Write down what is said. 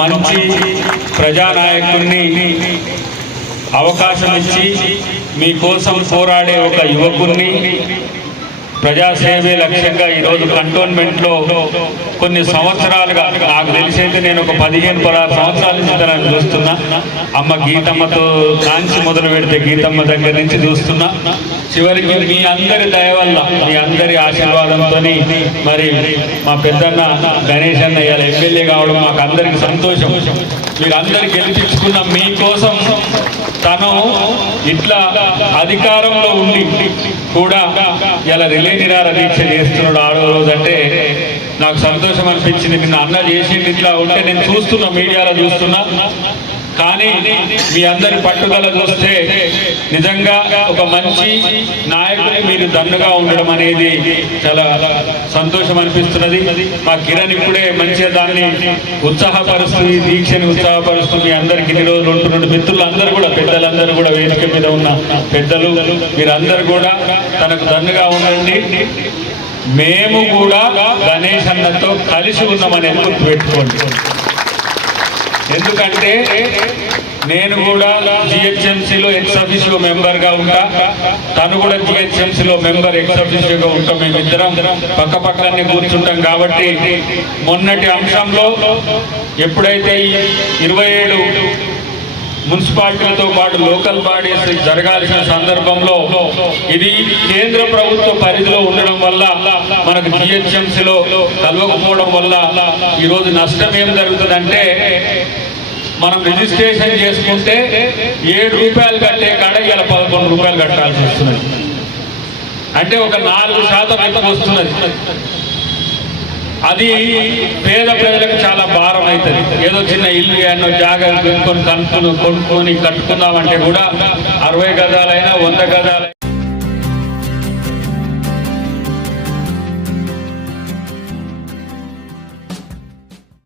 మంచి ప్రజానాయకుడిని అవకాశం ఇచ్చి మీకోసం పోరాడే ఒక యువకుడిని ప్రజాసేవే లక్ష్యంగా ఈరోజు కంటోన్మెంట్లో కొన్ని సంవత్సరాలుగా నాకు తెలిసైతే నేను ఒక 15-16 సంవత్సరాల నుంచి తనను చూస్తున్నా. అమ్మ గీతమ్మతో కాంచి మొదలు పెడితే గీతమ్మ దగ్గర నుంచి చూస్తున్నా. చివరికి మీ అందరి దయ వల్ల, మీ అందరి ఆశీర్వాదంతో మరి మా పెద్దన్న గణేష్ అన్న ఇవాళ ఎమ్మెల్యే కావడం మాకు అందరికి సంతోషం. మీరందరూ గెలిపించుకున్న మీకోసం తను ఇట్లా అధికారంలో ఉండి కూడా ఇలా రిలే నిరాహార దీక్ష చేస్తున్నాడు. ఆరో రోజు అంటే నాకు సంతోషం అనిపించింది. నిన్న అన్న చేసింది ఇట్లా ఉంటే నేను చూస్తున్నా, మీడియాలో చూస్తున్నా. కానీ మీ అందరి పట్టుదల చూస్తే నిజంగా ఒక మంచి నాయకుని మీరు దన్నుగా ఉండడం అనేది చాలా సంతోషం అనిపిస్తున్నది. మా కిరణ్ ఇప్పుడే మంచిగా దాన్ని ఉత్సాహపరుస్తూ, ఈ దీక్షని ఉత్సాహపరుస్తూ మీ అందరికి ఇన్ని రోజులు ఉంటున్న మిత్రులందరూ కూడా, పెద్దలందరూ కూడా, వేదిక మీద ఉన్న పెద్దలు మీరందరూ కూడా తనకు దన్నుగా ఉండండి. మేము కూడా గణేష్ అన్నతో కలిసి ఉన్నామని గుర్తు పెట్టుకోండి. ఎందుకంటే నేను కూడా జిహెచ్ఎంసీలో ఎక్స్ అఫీషియో మెంబర్గా ఉంటా, తను కూడా జిహెచ్ఎంసీలో మెంబర్ ఎక్స్ అఫీషియోగా ఉంటాం. మేమిద్దరం పక్క పక్కనే కూర్చుంటాం. కాబట్టి మొన్నటి అంశంలో ఎప్పుడైతే 27 మున్సిపాలిటీలతో పాటు లోకల్ బాడీస్ జరగాల్సిన సందర్భంలో ఇది కేంద్ర ప్రభుత్వ పరిధిలో ఉండడం వల్ల మనకు జిహెచ్ఎంసీలో కలవకపోవడం వల్ల ఈరోజు నష్టం ఏం జరుగుతుందంటే, మనం రిజిస్ట్రేషన్ చేసుకుంటే 7 రూపాయలు కట్టే కాడ ఇలా 11 రూపాయలు కట్టాల్సి వస్తున్నది. అంటే ఒక 4% ఎంత వస్తున్నది. అది పేద ప్రజలకు చాలా భారం అవుతుంది. ఏదో చిన్న ఇల్లు ఎన్నో జాగా కొనుక్కొని కట్టుకుందామంటే కూడా 60 గజాలైనా 100 గజాలైనా